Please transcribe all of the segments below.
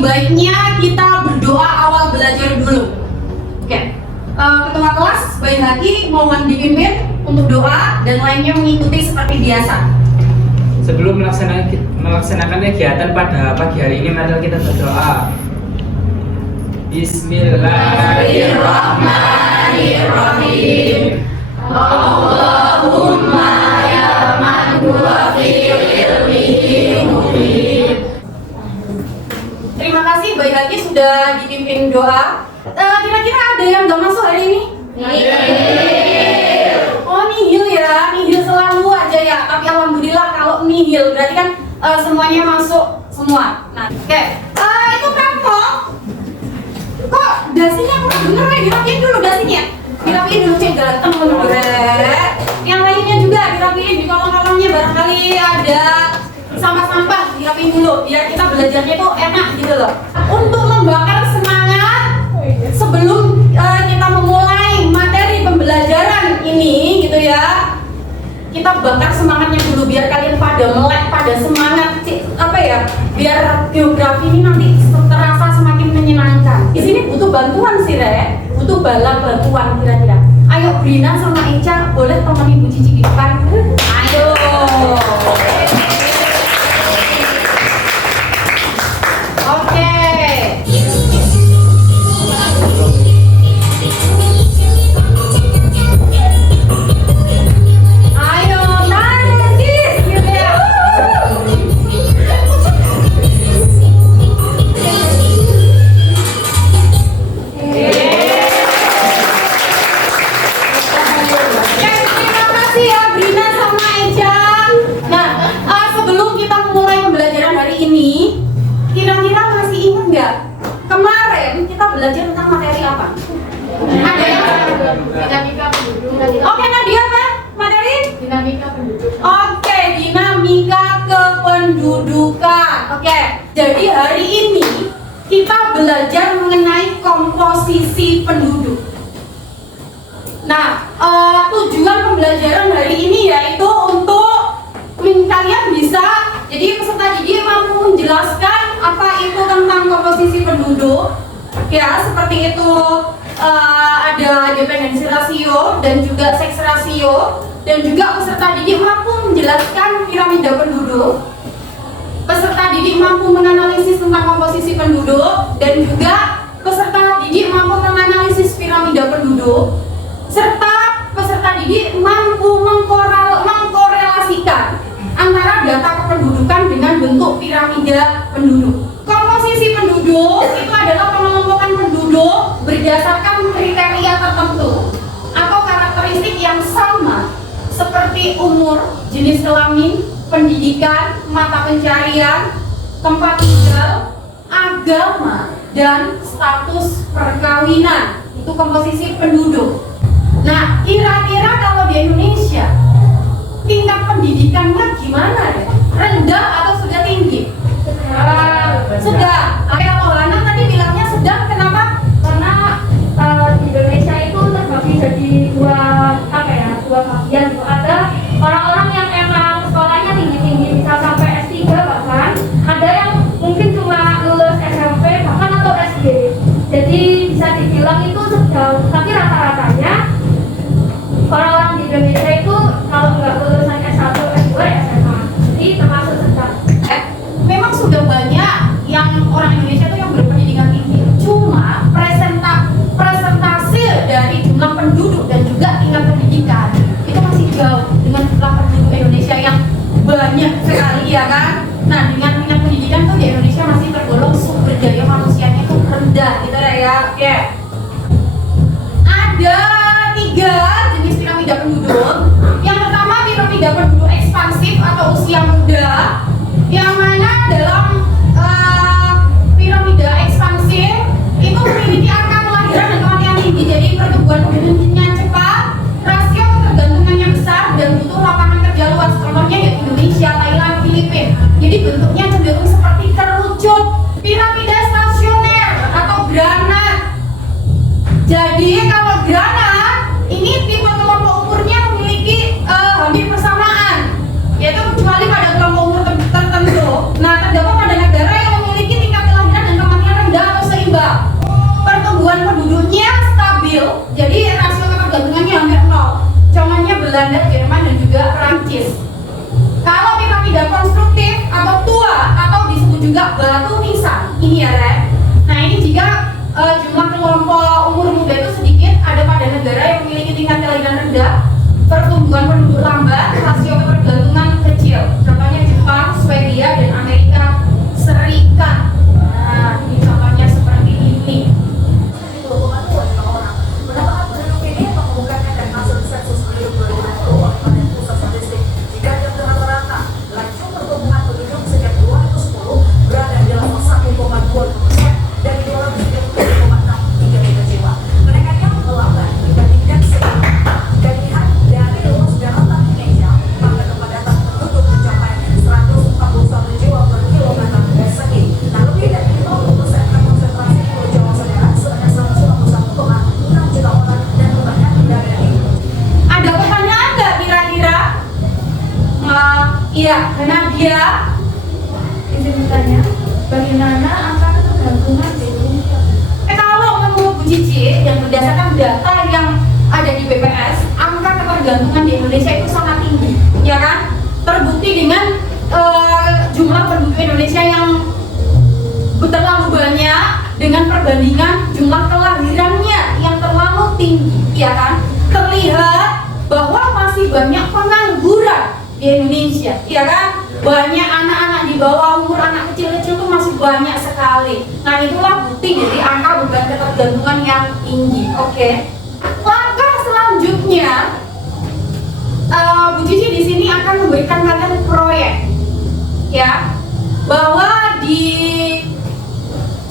lebih baiknya kita berdoa awal belajar dulu. Oke. Ketua kelas baik hati mohon dipimpin untuk doa dan lainnya mengikuti seperti biasa. Sebelum melaksanakan kegiatan pada pagi hari ini, mari kita berdoa. Bismillahirrahmanirrahim. Allahumma ya man huwa fil ilmi muhim. Terima kasih baik hati sudah dipimpin doa. Kira-kira ada yang nggak masuk hari ini? Oh nihil ya, nihil selalu aja ya. Tapi alhamdulillah kalau nihil berarti kan semuanya masuk semua. Nah, oke. Itu kan kok dasinya kurang bener ya? Dirapiin dulu dasinya. Dirapiin dulu cek ganteng menurut. Yang lainnya juga dirapiin di kolong-kolongnya, barangkali ada sampah-sampah dirapiin dulu biar kita belajarnya tuh enak gitu loh. Untuk membakar semangat sebelum kita memulai materi pembelajaran ini gitu ya, kita bakar semangatnya dulu biar kalian pada melek, pada semangat biar geografi ini nanti terasa semakin menyenangkan. Di sini butuh bantuan sih Re, butuh bantuan kira-kira. Ayo Brina sama Ica boleh temani Bu Cici di depan. Ayo. Belajar tentang materi apa? Ada yang? Dinamika penduduk. Oke, Nadia apa? Materi? Dinamika penduduk. Oke, dinamika kependudukan. Oke, jadi hari ini kita belajar mengenai komposisi penduduk. Nah, tujuan pembelajaran hari ini yaitu untuk kalian bisa, jadi peserta didik mampu menjelaskan apa itu tentang komposisi penduduk. Ya, seperti itu ada dependensi rasio dan juga seks rasio, dan juga peserta didik mampu menjelaskan piramida penduduk. Peserta didik mampu menganalisis tentang komposisi penduduk, dan juga peserta didik mampu menganalisis piramida penduduk, serta peserta didik mampu mengkorelasikan antara data kependudukan dengan bentuk piramida penduduk. Komposisi penduduk itu adalah pengelompokan penduduk berdasarkan kriteria tertentu atau karakteristik yang sama seperti umur, jenis kelamin, pendidikan, mata pencarian, tempat tinggal, agama, dan status perkawinan. Itu komposisi penduduk. Nah, kira-kira kalau di Indonesia tingkat pendidikannya gimana ya? Rendah atau sudah tinggi? Sudah. Oke, kalau Lana tadi bilangnya sedang, kenapa? Karena di Indonesia itu terbagi jadi dua bagian. Ada orang-orang yang emang sekolahnya tinggi-tinggi, bisa sampai S3 bahkan. Ada yang mungkin cuma lulus SMP bahkan atau SD. Jadi bisa dibilang itu sedang. Tapi rata-ratanya orang-orang di Indonesia itu kalau nggak lulusan S1, S2, SMA. Jadi termasuk sedang. Memang sudah banyak yang orang Indonesia tuh yang berpendidikan tinggi. Cuma presentase dari jumlah penduduk dan juga tingkat pendidikan itu masih jauh dengan jumlah penduduk Indonesia yang banyak sekali ya kan. Nah, dengan tingkat pendidikan tuh di Indonesia masih tergolong sumber daya manusianya itu rendah gitu ya. Oke. Ada 3 jenis piramida penduduk. Yang pertama Ya. Izin bertanya, bagaimana angka ketergantungan di Indonesia? Kalau menurut Bu Cici, yang berdasarkan data yang ada di BPS, angka ketergantungan di Indonesia itu sangat tinggi, ya kan? Terbukti dengan jumlah penduduk Indonesia yang terlalu banyak dengan perbandingan jumlah kelahirannya yang terlalu tinggi, ya kan? Terlihat bahwa masih banyak pengangguran di Indonesia, ya kan? Banyak anak-anak di bawah umur, anak kecil-kecil itu masih banyak sekali. Nah, itulah bukti dari angka beban ketergantungan yang tinggi. Oke. Langkah selanjutnya, Bu Cici di sini akan memberikan kalian proyek, ya, bahwa di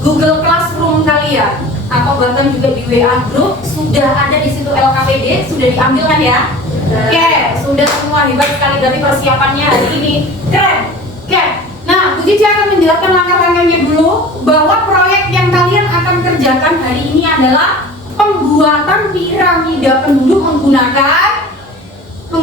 Google Classroom kalian atau bahkan juga di WA Group sudah ada di situ LKPD, sudah diambil kan ya? Oke, sudah semua, hebat sekali, berarti persiapannya hari ini keren. Oke, nah Bu Cici akan menjelaskan langkah-langkahnya dulu, bahwa proyek yang kalian akan kerjakan hari ini adalah pembuatan piramida penduduk menggunakan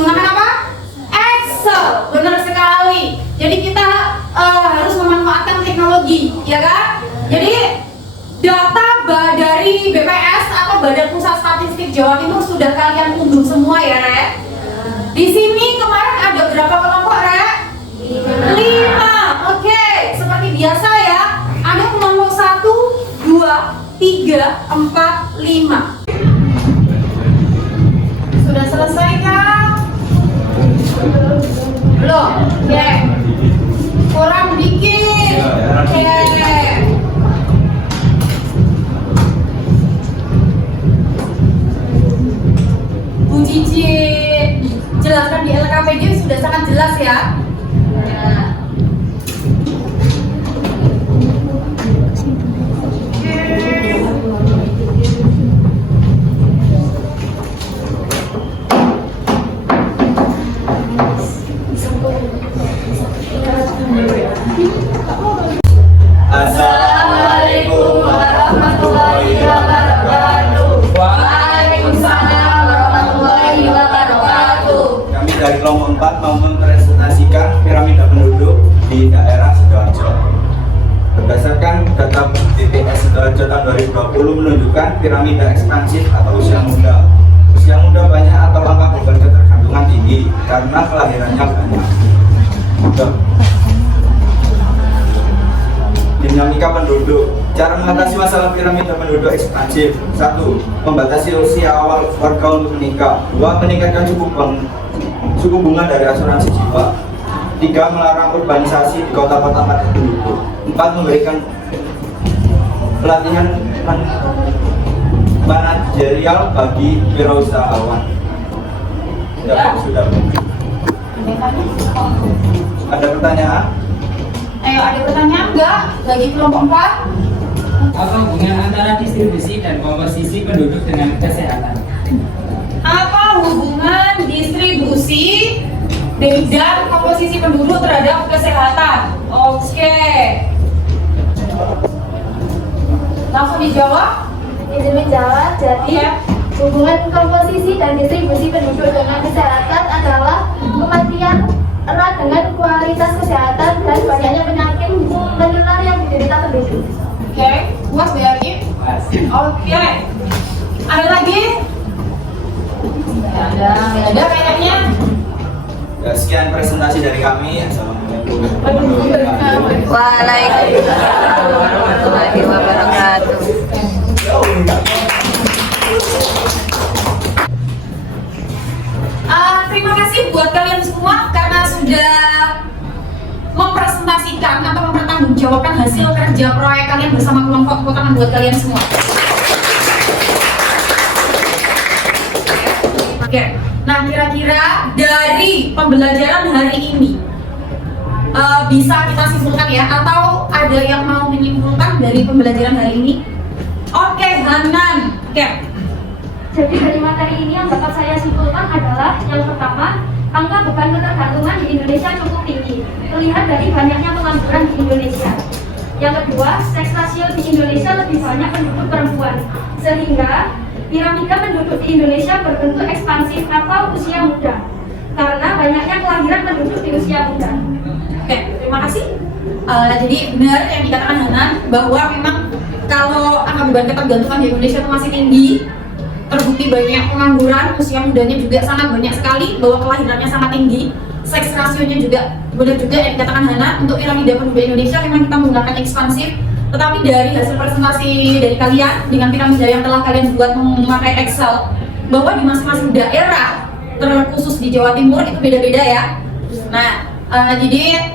apa? Excel. Benar sekali. Jadi kita harus memanfaatkan teknologi, ya kan? Jadi data dari BPS atau Badan Pusat Statistik Jawa Timur sudah kalian unduh semua ya, Rek? Di sini kemarin ada berapa kelompok, Rek? 5. Oke, seperti biasa ya. Ada kelompok 1, 2, 3, 4, 5. Sudah selesai kah? Belum? Oke. Kurang dikit. Oke. Bu Cici jelaskan di LKPD sudah sangat jelas ya. Assalamualaikum warahmatullahi wabarakatuh. Waalaikumsalam warahmatullahi wabarakatuh. Kami dari kelompok 4 mau mempresentasikan piramida penduduk di daerah Sidoarjo. Berdasarkan data BPS Sidoarjo tahun 2020 menunjukkan piramida ekspansif atau usia muda. Usia muda banyak atau angka beban ketergantungan tinggi karena kelahirannya banyak. Dinamika penduduk. Cara mengatasi masalah piramida penduduk ekspansif: 1. Membatasi usia awal warga untuk menikah. 2. Meningkatkan suku bunga dari asuransi jiwa. 3. Melarang urbanisasi di kota-kota padat penduduk. 4. Memberikan pelatihan manajerial bagi wirausahawan. Sudah. Ada pertanyaan? Ayo, ada pertanyaan enggak? Bagi kelompok 4? Apa hubungan antara distribusi dan komposisi penduduk dengan kesehatan? Apa hubungan distribusi dan komposisi penduduk terhadap kesehatan? Oke. Langsung dijawab? Izin menjawab, jadi Iya. hubungan komposisi dan distribusi penduduk dengan kesehatan adalah kematian erat dengan kualitas kesehatan dan banyaknya penyakit menular yang diderita penduduk. Oke. Puas Bu Yaki? Mas. Oke. Ada lagi? Nggak ada kayaknya. Ya, sekian presentasi dari kami. Assalamualaikum. Waalaikumsalam warahmatullahi wabarakatuh. Terima kasih buat kalian semua karena sudah mempresentasikan atau mempertanggungjawabkan hasil kerja proyek kalian bersama kelompok. Tepuk tangan buat kalian semua. Oke, nah kira-kira dari pembelajaran hari ini bisa kita simpulkan ya, atau ada yang mau menyimpulkan dari pembelajaran hari ini? Oke, Hanan. Oke. Jadi dari materi ini yang dapat saya simpulkan adalah yang pertama, angka beban ketergantungan di Indonesia cukup tinggi, terlihat dari banyaknya pengangguran di Indonesia. Yang kedua, seks rasio di Indonesia lebih banyak penduduk perempuan, sehingga piramida penduduk di Indonesia berbentuk ekspansif atau usia muda, karena banyaknya kelahiran penduduk di usia muda. Oke, terima kasih. Jadi benar yang dikatakan Hanan bahwa memang kalau angka beban ketergantungan di Indonesia itu masih tinggi, terbukti banyak pengangguran, usia mudanya juga sangat banyak sekali, bahwa kelahirannya sangat tinggi, seks rasionya juga benar juga yang dikatakan Hanan. Untuk piramida penduduk Indonesia memang kita menggunakan ekspansif, tetapi dari hasil presentasi dari kalian dengan piramida yang telah kalian buat memakai Excel, bahwa di masing-masing daerah, terkhusus di Jawa Timur itu beda-beda ya. Nah, jadi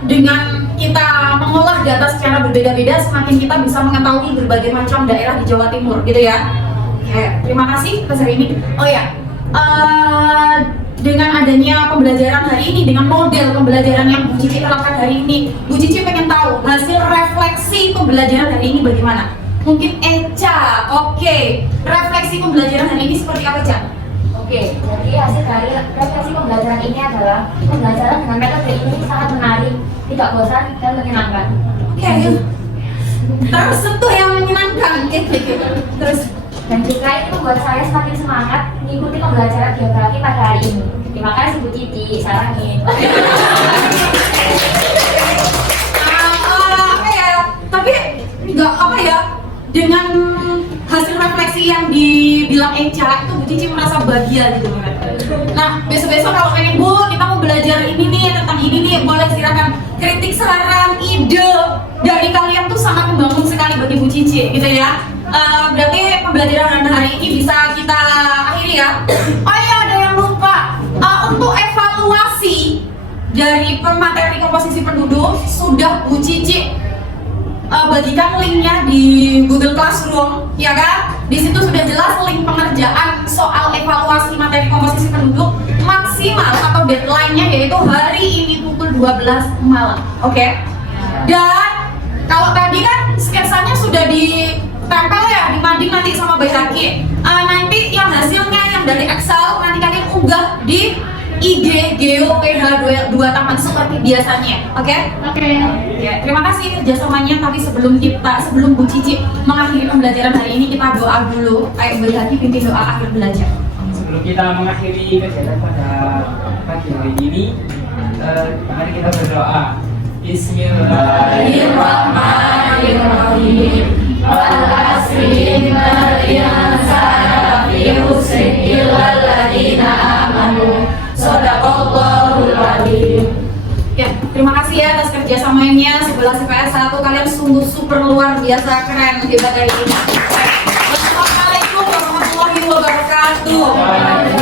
dengan kita mengolah data secara berbeda-beda, semakin kita bisa mengetahui berbagai macam daerah di Jawa Timur, gitu ya. Oke, terima kasih Mas ini. Oh ya, dengan adanya pembelajaran hari ini, dengan model pembelajaran yang Bu Cici terapkan hari ini, Bu Cici pengen tahu hasil refleksi pembelajaran hari ini bagaimana? Mungkin Eca, oke. Refleksi pembelajaran hari ini seperti apa, Eca? Oke, jadi hasil dari refleksi pembelajaran ini adalah pembelajaran dengan metode ini sangat menarik, tidak bosan dan menyenangkan. Oke, terus sentuh yang menyenangkan, terus Dan juga ini membuat saya semakin semangat mengikuti pembelajaran geografi pada hari ini. Terima kasih Bu Cici, sarangin. apa ya? Tapi nggak apa ya? Dengan hasil refleksi yang dibilang Eca itu Bu Cici merasa bahagia gitu kan. Nah besok-besok kalau pengen Bu kita mau belajar ini nih tentang ini nih, boleh silakan kritik, saran, ide dari kalian tuh sangat membangun sekali bagi Bu Cici gitu ya. Berarti pembelajaran hari ini bisa kita akhiri ya. Oh iya ada yang lupa, untuk evaluasi dari materi komposisi penduduk sudah Bu Cici bagikan linknya di Google Classroom, ya kan? Di situ sudah jelas link pengerjaan soal evaluasi materi komposisi penduduk maksimal atau deadline-nya yaitu hari ini pukul 12 malam. Oke? Dan kalau tadi kan sketsanya sudah ditempel ya, dibanding nanti sama Bayraki. Nanti yang hasilnya yang dari Excel nanti kalian unggah di IG Geo PH 2 Taman seperti biasanya, oke? Oke. Ya, terima kasih kerjasamanya. Tapi sebelum Bu Cici mengakhiri pembelajaran hari ini, kita doa dulu. Ayo Bayraki pimpin doa akhir belajar. Sebelum kita mengakhiri kegiatan pada pagi hari ini, mari kita berdoa. Bismillahirrahmanirrahim. Wal asri innal insana lafi khusrin illa alladziina aamanu. Shadaqallahul adzim. Ya, terima kasih ya atas kerjasamanya 11 IPS 1. Kalian sungguh super luar biasa keren hebat hari ini. Wassalamualaikum warahmatullahi wabarakatuh.